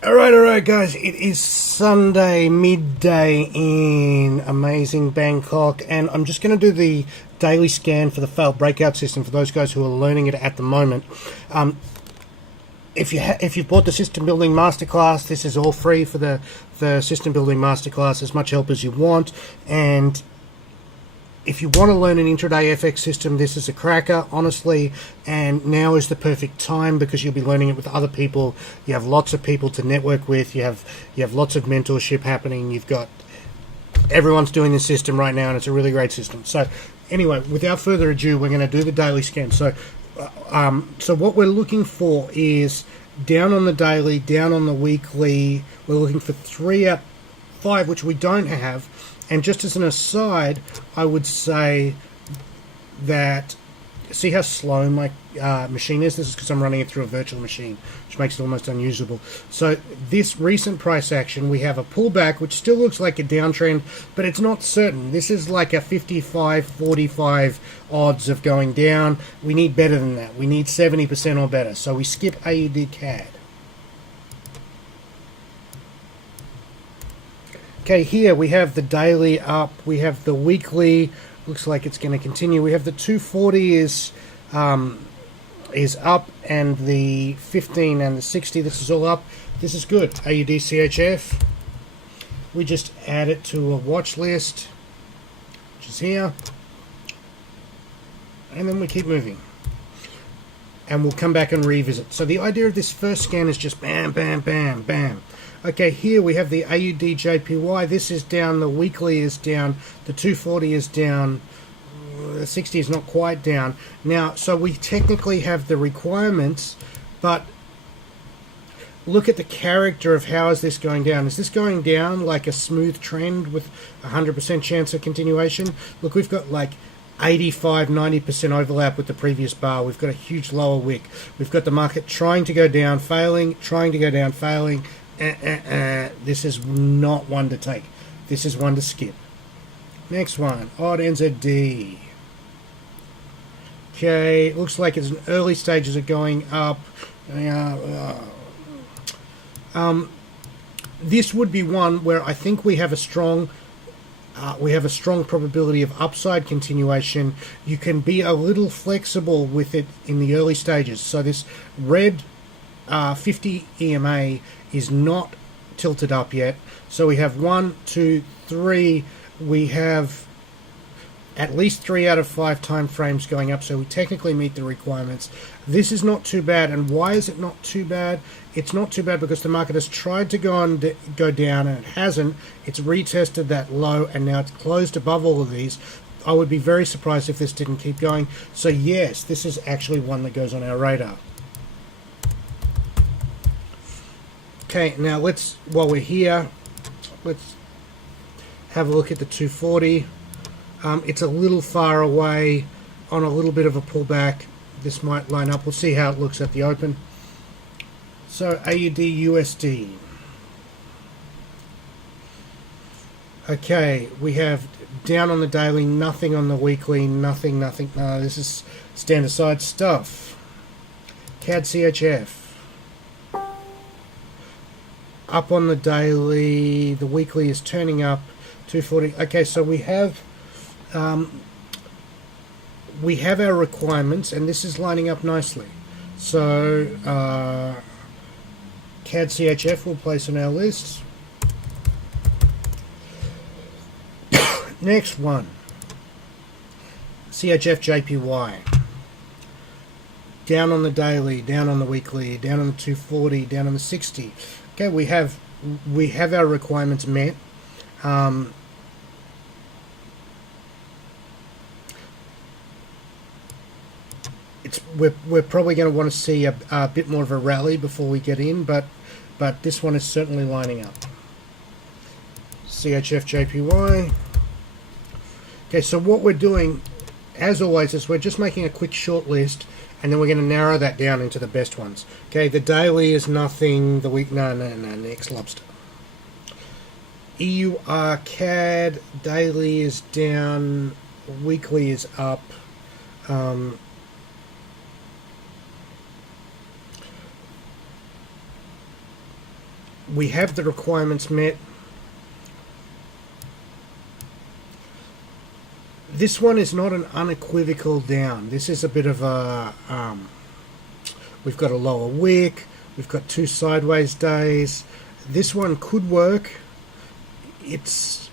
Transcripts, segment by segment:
Alright, guys. It is Sunday midday in amazing Bangkok, and I'm just going to do the daily scan for the failed breakout system for those guys who are learning it at the moment. If you've bought the system building masterclass, this is all free for the system building masterclass. As much help as you want, and if you want to learn an intraday FX system, this is a cracker, honestly, and now is the perfect time because you'll be learning it with other people. You have lots of people to network with. You have lots of mentorship happening. You've got everyone's doing this system right now, and it's a really great system. So, anyway, without further ado, we're going to do the daily scan. So what we're looking for is down on the daily, down on the weekly. We're looking for 3 out 5, which we don't have. And just as an aside, I would say that, see how slow my machine is? This is because I'm running it through a virtual machine, which makes it almost unusable. So this recent price action, we have a pullback, which still looks like a downtrend, but it's not certain. This is like a 55-45 odds of going down. We need better than that. We need 70% or better. So we skip AUD CAD. Okay, here we have the daily up, we have the weekly, looks like it's going to continue. We have the 240 is up, and the 15 and the 60, this is all up. This is good. AUD CHF, we just add it to a watch list, which is here, and then we keep moving. And we'll come back and revisit. So the idea of this first scan is just bam, bam, bam, bam. Okay, here we have the AUD JPY. This is down, the weekly is down, the 240 is down, the 60 is not quite down. Now, so we technically have the requirements, but look at the character of how is this going down. Is this going down like a smooth trend with 100% chance of continuation? Look, we've got like 85-90% overlap with the previous bar. We've got a huge lower wick. We've got the market trying to go down, failing, trying to go down, failing. This is not one to take. This is one to skip. Next one, odd NZD. Okay, looks like it's in early stages of going up. This would be one where I think we have a strong probability of upside continuation. You can be a little flexible with it in the early stages. So this red 50 EMA is not tilted up yet. So we have 1, 2, 3. We have at least 3 out of 5 time frames going up, so we technically meet the requirements. This is not too bad. And why is it not too bad? It's not too bad because the market has tried to go down and it hasn't. It's retested that low and now it's closed above all of these. I would be very surprised if this didn't keep going. So yes, this is actually one that goes on our radar. Okay, now while we're here, let's have a look at the 240. It's a little far away on a little bit of a pullback. This might line up. We'll see how it looks at the open. So AUD USD. Okay, we have down on the daily, nothing on the weekly, nothing. No, this is standard side stuff. CAD CHF. Up on the daily, the weekly is turning up, 240. Okay, so we have our requirements, and this is lining up nicely. So CAD CHF will place on our list. Next one, CHF JPY. Down on the daily, down on the weekly, down on the 240, down on the 60. Okay, we have our requirements met. We're probably going to want to see a bit more of a rally before we get in, but this one is certainly lining up. CHF JPY. Okay, so what we're doing, as always, is we're just making a quick short list, and then we're going to narrow that down into the best ones. Okay, the daily is nothing. The week, no, next lobster. EUR CAD daily is down. Weekly is up. we have the requirements met. This one is not an unequivocal down. This is a bit of a we've got a lower wick, we've got two sideways days. This one could work. It's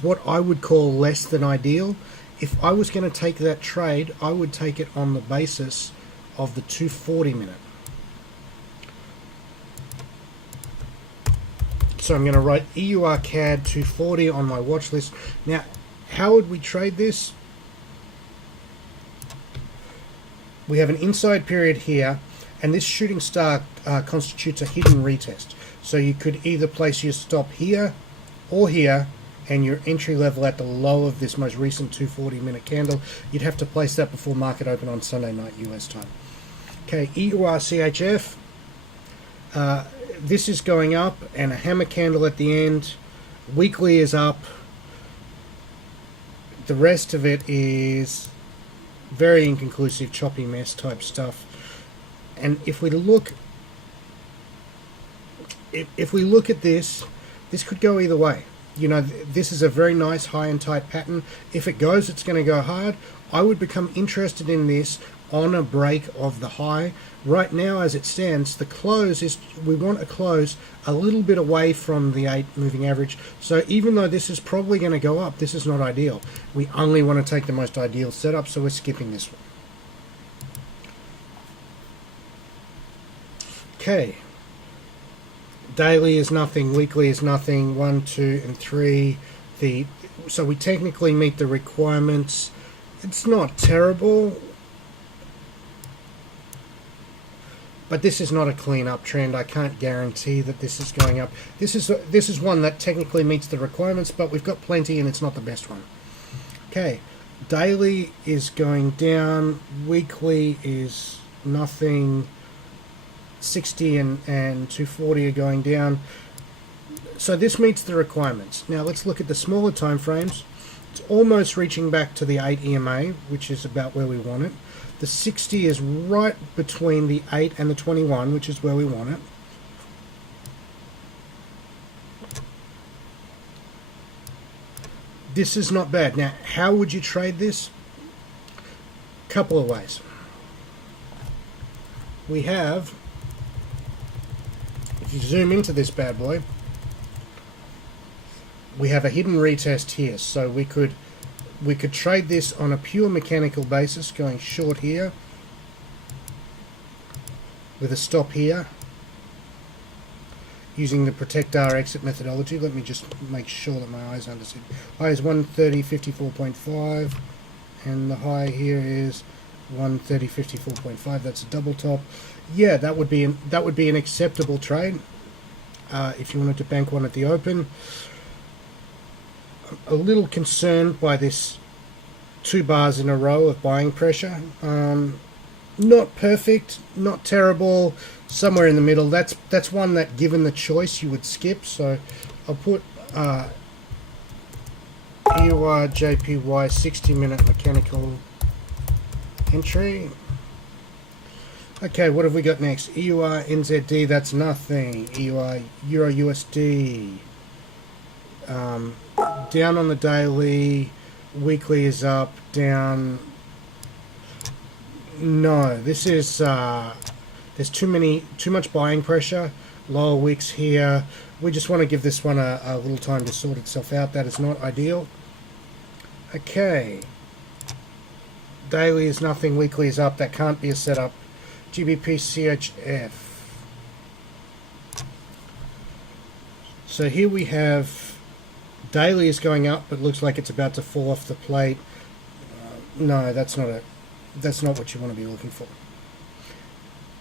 what I would call less than ideal. If I was going to take that trade, I would take it on the basis of the 240 minute. So I'm going to write EUR CAD 240 on my watch list. Now, how would we trade this? We have an inside period here, and this shooting star constitutes a hidden retest. So you could either place your stop here or here, and your entry level at the low of this most recent 240 minute candle. You'd have to place that before market open on Sunday night US time. Okay, EUR CHF. This is going up, and a hammer candle at the end. Weekly is up. The rest of it is very inconclusive, choppy mess type stuff. And if we look at this, this could go either way. You know, this is a very nice high and tight pattern. If it goes, it's going to go hard. I would become interested in this on a break of the high. Right now, as it stands, the close is, we want a close a little bit away from the 8 moving average. So even though this is probably going to go up, this is not ideal. We only want to take the most ideal setup, so we're skipping this one. Okay. Daily is nothing, weekly is nothing, 1, 2, and 3. So we technically meet the requirements. It's not terrible, but this is not a clean uptrend. I can't guarantee that this is going up. This is one that technically meets the requirements, but we've got plenty, and it's not the best one. Okay, daily is going down, weekly is nothing. 60 and 240 are going down. So this meets the requirements. Now let's look at the smaller time frames. It's almost reaching back to the 8 EMA, which is about where we want it. The 60 is right between the 8 and the 21, which is where we want it. This is not bad. Now, how would you trade this? Couple of ways. We have, if you zoom into this bad boy, we have a hidden retest here. So we could trade this on a pure mechanical basis, going short here with a stop here using the protect R exit methodology. Let me just make sure that my eyes understand. High is 130.54.5 and the high here is 130.54.5. That's a double top. Yeah, that would be an acceptable trade if you wanted to bank one at the open. A little concerned by this 2 bars in a row of buying pressure. Not perfect, not terrible, somewhere in the middle. That's one that, given the choice, you would skip. So I'll put EUR JPY 60-minute mechanical entry. Okay, what have we got next? EUR NZD, that's nothing. EUR Euro USD. Down on the daily, weekly is up, down. No, this is there's too much buying pressure. Lower wicks here. We just want to give this one a little time to sort itself out. That is not ideal. Okay. Daily is nothing, weekly is up. That can't be a setup. GBP CHF. So here we have daily is going up, but looks like it's about to fall off the plate. No, that's not what you want to be looking for.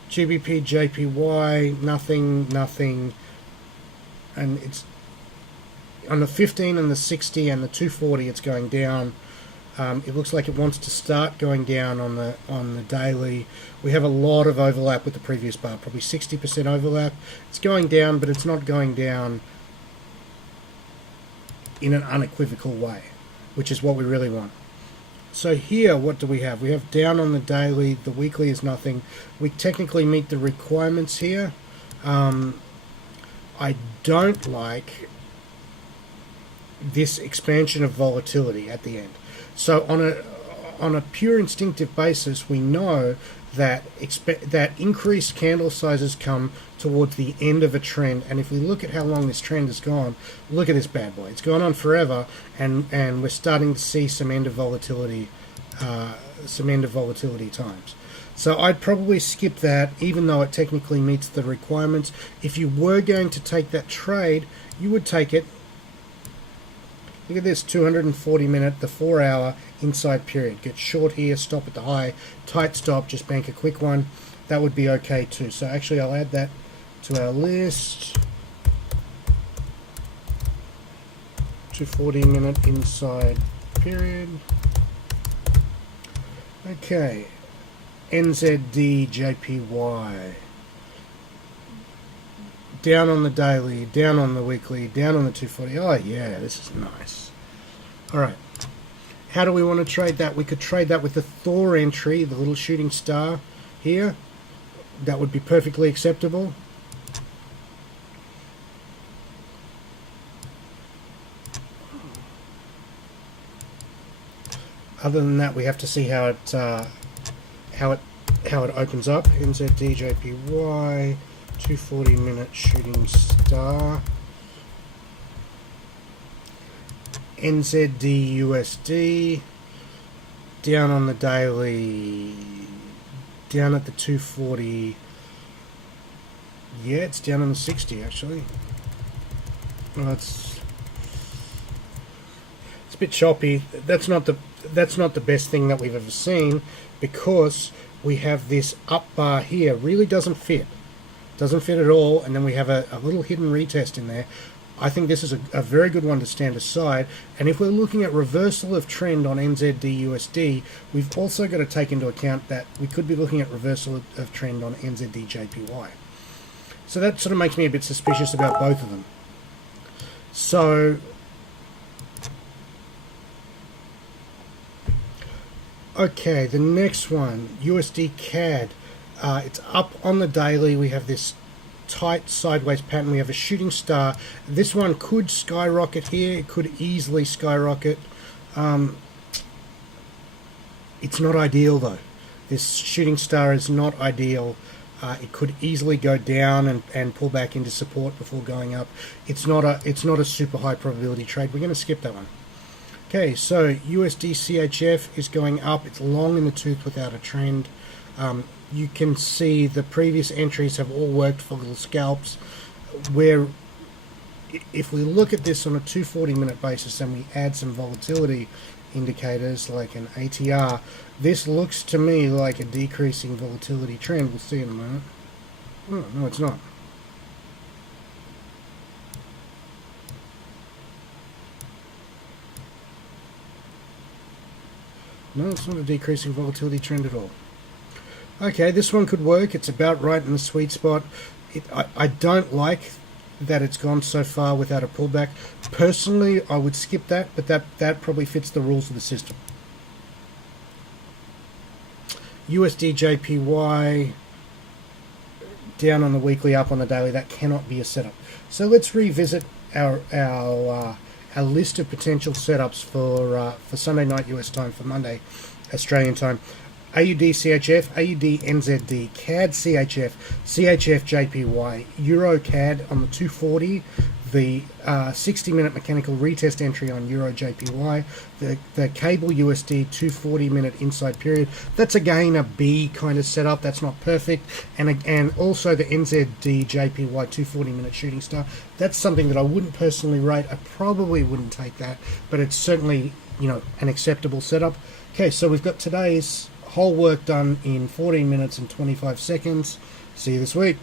GBP JPY, nothing, and it's on the 15 and the 60 and the 240. It's going down. It looks like it wants to start going down on the daily. We have a lot of overlap with the previous bar, probably 60% overlap. It's going down, but it's not going down in an unequivocal way, which is what we really want. So here, what do we have? We have down on the daily. The weekly is nothing. We technically meet the requirements here. I don't like this expansion of volatility at the end. So on a pure instinctive basis, we know that that increased candle sizes come towards the end of a trend, and if we look at how long this trend has gone, look at this bad boy. It's gone on forever, and we're starting to see some end of volatility, times. So I'd probably skip that, even though it technically meets the requirements. If you were going to take that trade, you would take it. Look at this, 240 minute, the 4 hour inside period. Get short here, stop at the high, tight stop, just bank a quick one. That would be okay too. So actually I'll add that to our list. 240 minute inside period. Okay, NZD JPY. Down on the daily, down on the weekly, down on the 240. Oh yeah, this is nice. Alright, how do we want to trade that? We could trade that with the Thor entry, the little shooting star here. That would be perfectly acceptable. Other than that, we have to see how it opens up. NZD JPY. 240 minute shooting star. NZD USD, down on the daily, down at the 240. Yeah, it's down on the 60 actually. Well, it's a bit choppy. That's not the best thing that we've ever seen, because we have this up bar here. Really doesn't fit. Doesn't fit at all, and then we have a little hidden retest in there. I think this is a very good one to stand aside, and if we're looking at reversal of trend on NZD USD, we've also got to take into account that we could be looking at reversal of trend on NZD JPY. So that sort of makes me a bit suspicious about both of them. So okay, the next one, USD CAD. It's up on the daily. We have this tight sideways pattern. We have a shooting star. This one could skyrocket here. It could easily skyrocket. It's not ideal though. This shooting star is not ideal. It could easily go down and pull back into support before going up. It's not a super high probability trade. We're going to skip that one. Okay, so USD CHF is going up. It's long in the tooth without a trend. You can see the previous entries have all worked for little scalps, where if we look at this on a 240 minute basis and we add some volatility indicators like an ATR, this looks to me like a decreasing volatility trend. We'll see in a moment. Oh, no, it's not. No, it's not a decreasing volatility trend at all. Okay, this one could work. It's about right in the sweet spot. I don't like that it's gone so far without a pullback. Personally, I would skip that, but that probably fits the rules of the system. USD JPY, down on the weekly, up on the daily. That cannot be a setup. So let's revisit our list of potential setups for Sunday night US time, for Monday Australian time. AUD CHF, AUD NZD, CAD CHF, CHF JPY, Euro CAD on the 240, the 60-minute mechanical retest entry on Euro JPY, the cable USD 240-minute inside period. That's again a B kind of setup. That's not perfect. And also the NZD JPY 240-minute shooting star. That's something that I wouldn't personally rate. I probably wouldn't take that, but it's certainly, you know, an acceptable setup. Okay, so we've got today's whole work done in 14 minutes and 25 seconds. See you this week.